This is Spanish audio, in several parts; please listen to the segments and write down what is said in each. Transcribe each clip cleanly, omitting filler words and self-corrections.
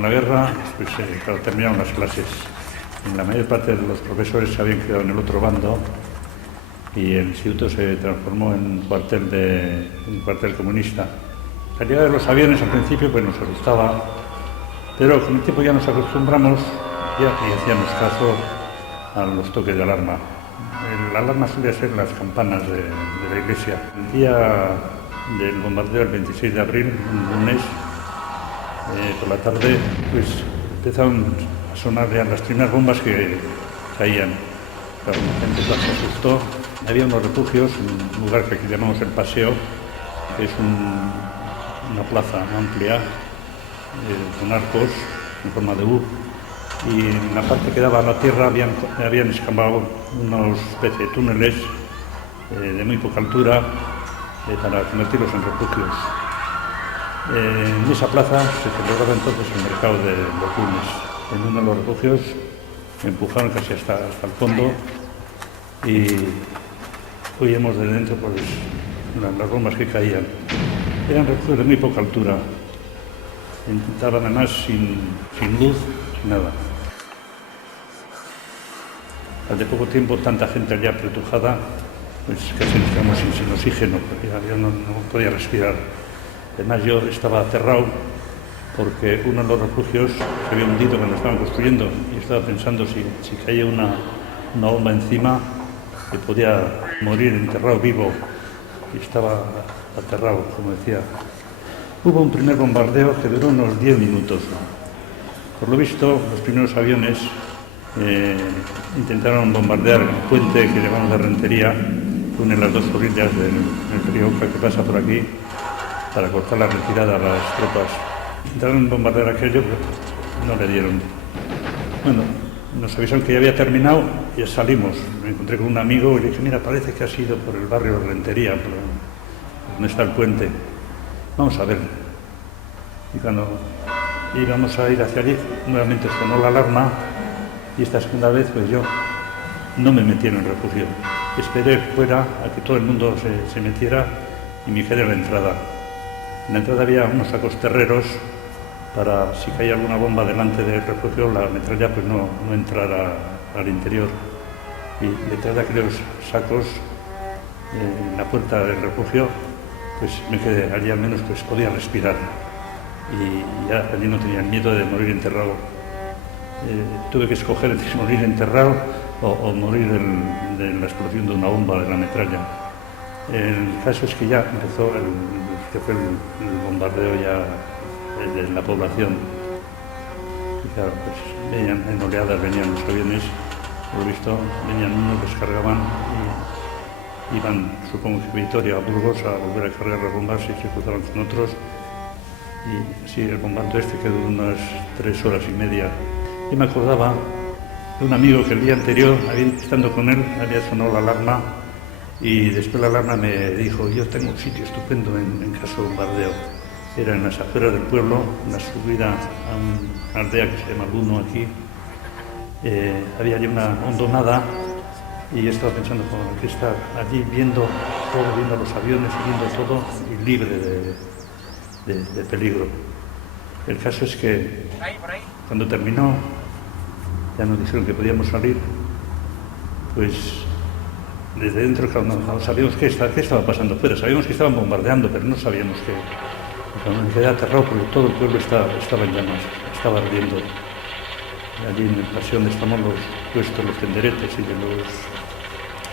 con la guerra, pues claro, terminaron las clases. La mayor parte de los profesores se habían quedado en el otro bando y el instituto se transformó en un cuartel comunista. La llegada de los aviones al principio pues nos asustaba, pero con el tiempo ya nos acostumbramos y hacíamos caso a los toques de alarma. La alarma solía ser las campanas de la iglesia. El día del bombardeo, el 26 de abril, un lunes, por la tarde, pues empezaron a sonar ya las primeras bombas que caían. La gente se asustó. Había unos refugios, un lugar que aquí llamamos el Paseo, que es una plaza amplia, con arcos en forma de U, y en la parte que daba a la tierra habían excavado una especie de túneles de muy poca altura para convertirlos en refugios. En esa plaza se celebraba entonces el mercado de los lunes. En uno de los refugios me empujaron casi hasta el fondo y oíamos de dentro pues, las bombas que caían. Eran refugios de muy poca altura. Intentaban además sin luz, sin nada. Al de poco tiempo, tanta gente allá apretujada, pues casi nos quedamos sin oxígeno, porque ya no podía respirar. Además yo estaba aterrado porque uno de los refugios se había hundido cuando estaban construyendo y estaba pensando si caía una bomba encima que podía morir enterrado vivo, y estaba aterrado, como decía. Hubo un primer bombardeo que duró unos 10 minutos. Por lo visto, los primeros aviones intentaron bombardear el puente que llamamos de Rentería, que une las dos orillas del río Oca que pasa por aquí, para cortar la retirada a las tropas. Intentaron bombardear aquello, pero no le dieron. Bueno, nos avisaron que ya había terminado y salimos. Me encontré con un amigo y le dije, mira, parece que ha sido por el barrio de Rentería, por donde está el puente. Vamos a ver. Y cuando íbamos a ir hacia allí, nuevamente sonó la alarma y esta segunda vez pues yo no me metí en el refugio. Esperé fuera a que todo el mundo se metiera y me quedé en la entrada. En la entrada había unos sacos terreros para, si caía alguna bomba delante del refugio, la metralla pues no entrara al interior. Y detrás de aquellos sacos, en la puerta del refugio, pues me quedé allí, al menos pues podía respirar. Y ya allí no tenía miedo de morir enterrado. Tuve que escoger entre morir enterrado o morir de la explosión de una bomba de la metralla. El caso es que ya empezó el bombardeo ya de la población. Y claro, pues venían en oleadas, venían los aviones, por lo visto venían unos, descargaban y iban, supongo que Vitoria a Burgos, a volver a cargar las bombas y se cruzaban con otros. Y sí, el bombardeo este quedó unas 3 horas y media. Yo me acordaba de un amigo que el día anterior, estando con él, había sonado la alarma y después la alarma me dijo, yo tengo un sitio estupendo en caso de bombardeo. Era en las afueras del pueblo, una subida a una aldea que se llama Luno aquí. Había allí una hondonada y yo estaba pensando, que estar allí viendo todo, viendo los aviones y viendo todo y libre de peligro. El caso es que cuando terminó, ya nos dijeron que podíamos salir, pues desde dentro no sabíamos qué estaba pasando fuera, sabíamos que estaban bombardeando, pero no sabíamos qué. Cuando me quedé aterrado porque todo el pueblo estaba en llamas, estaba ardiendo. Allí en el paseo donde estamos los tenderetes y de los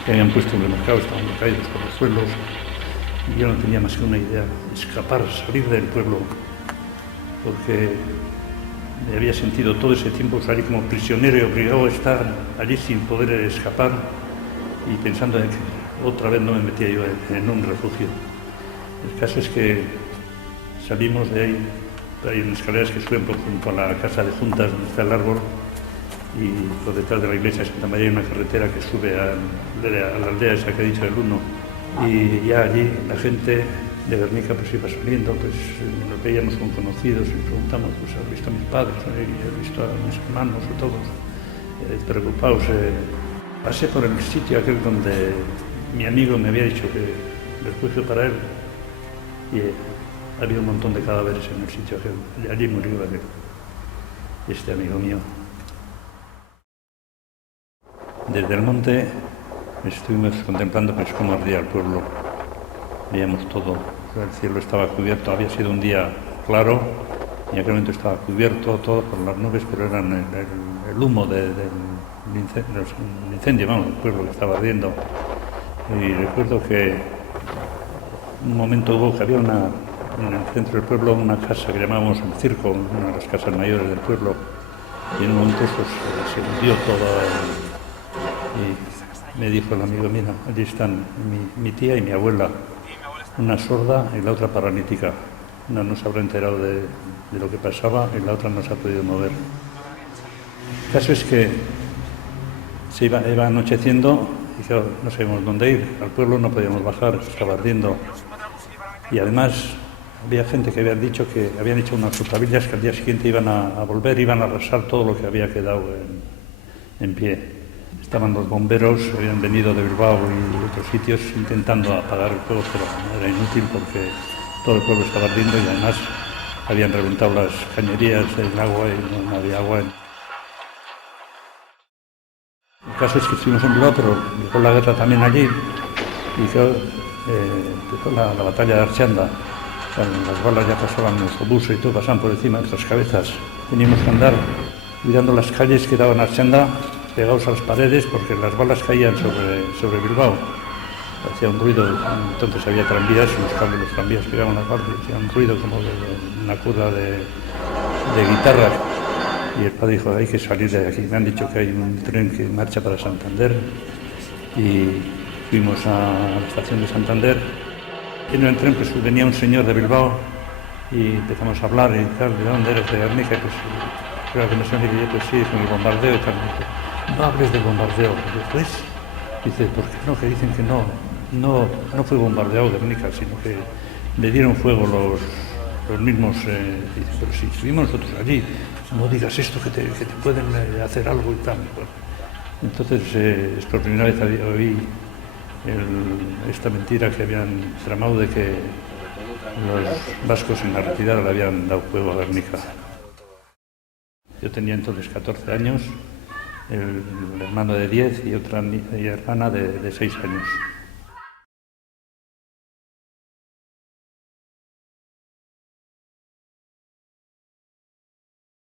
que habían puesto en el mercado estaban caídos por los suelos. Y yo no tenía más que una idea, escapar, salir del pueblo, porque me había sentido todo ese tiempo salir como prisionero y obligado a estar allí sin poder escapar y pensando en que otra vez no me metía yo en un refugio. El caso es que salimos de ahí, hay unas escaleras que suben junto a la casa de juntas donde está el árbol y por detrás de la iglesia de Santa María hay una carretera que sube a la aldea esa que he dicho, el Uno. Y ya allí la gente de Guernica pues iba saliendo, pues nos veíamos con conocidos y preguntamos, pues ¿has visto a mis padres? Y he visto a mis hermanos o todos preocupados. Pasé por el sitio aquel donde mi amigo me había dicho que el refugio para él y había un montón de cadáveres en el sitio aquel, y allí murió aquel. este amigo mío. Desde el monte estuvimos contemplando pues, cómo ardía el pueblo. Veíamos todo. El cielo estaba cubierto, había sido un día claro, y en aquel momento estaba cubierto todo por las nubes, pero eran el humo del incendio, vamos, el pueblo que estaba ardiendo. Y recuerdo que un momento hubo que había en el centro del pueblo una casa que llamábamos el circo, una de las casas mayores del pueblo, y en un momento se hundió todo. Y me dijo el amigo, mira, allí están mi tía y mi abuela, una sorda y la otra paralítica. Una no se habrá enterado de lo que pasaba y la otra no se ha podido mover. El caso es que se iba anocheciendo y claro, no sabíamos dónde ir. Al pueblo no podíamos bajar, estaba ardiendo. Y además había gente que habían dicho que habían hecho unas octavillas que al día siguiente iban a volver, iban a arrasar todo lo que había quedado en pie. Estaban los bomberos, habían venido de Bilbao y de otros sitios intentando apagar el fuego, pero era inútil porque todo el pueblo estaba ardiendo y además habían reventado las cañerías del agua y no había agua. El caso es que estuvimos en Bilbao, pero llegó la guerra también allí y empezó la batalla de Archanda. Las balas ya pasaban en el autobús y todo, pasaban por encima de nuestras cabezas. Teníamos que andar cuidando las calles que daban a Archanda, pegados a las paredes porque las balas caían sobre Bilbao. Hacía un ruido, entonces había tranvías y los cables de los tranvías pegaban las balas y hacía un ruido como de una cuerda de guitarra. Y el padre dijo, hay que salir de aquí. Me han dicho que hay un tren que marcha para Santander y fuimos a la estación de Santander. Y en el tren pues venía un señor de Bilbao y empezamos a hablar y tal, ¿de dónde eres? De Guernica. Pues creo que me suena que yo, pues sí, con el bombardeo y tal. No hables del bombardeo. Después dice, ¿por qué no? Que dicen que no fue bombardeado Guernica, sino que le dieron fuego los mismos. Dice, pero si estuvimos nosotros allí, no digas esto, que te pueden hacer algo y tal. Bueno, entonces, es por primera vez oí esta mentira que habían tramado de que los vascos en la retirada le habían dado fuego a Guernica. Yo tenía entonces 14 años, el hermano de 10 y otra hermana de 6 años.